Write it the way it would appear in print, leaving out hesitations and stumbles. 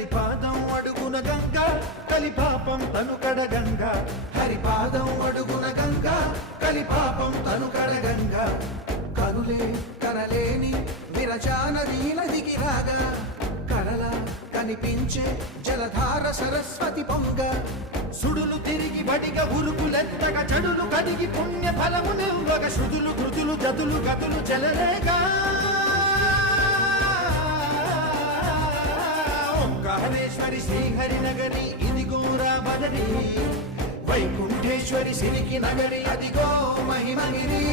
హరిపాదం అడుగున గంగా కలిపాపం తను కడగంగా హరిపాదం అడుగున గంగా కలిపాపం తను కడగంగా కనులే కనలేని విరచానదీ నదికి రాగా కరలా కనిపించే జలధార సరస్వతి పొంగ సుడులు తిరిగి బడిగా ఉరుకులెత్తగా చెడులు కడిగి పుణ్య ఫలము నివ్వగ శృతులు కృతులు జతులు గతులు చెలరేగా ఓంకారేశ్వరి శ్రీహరి నగరి ఇదిగోరా బదరి వైకుంఠేశ్వరి సిరికి నగరి అదిగో మహిమగిరి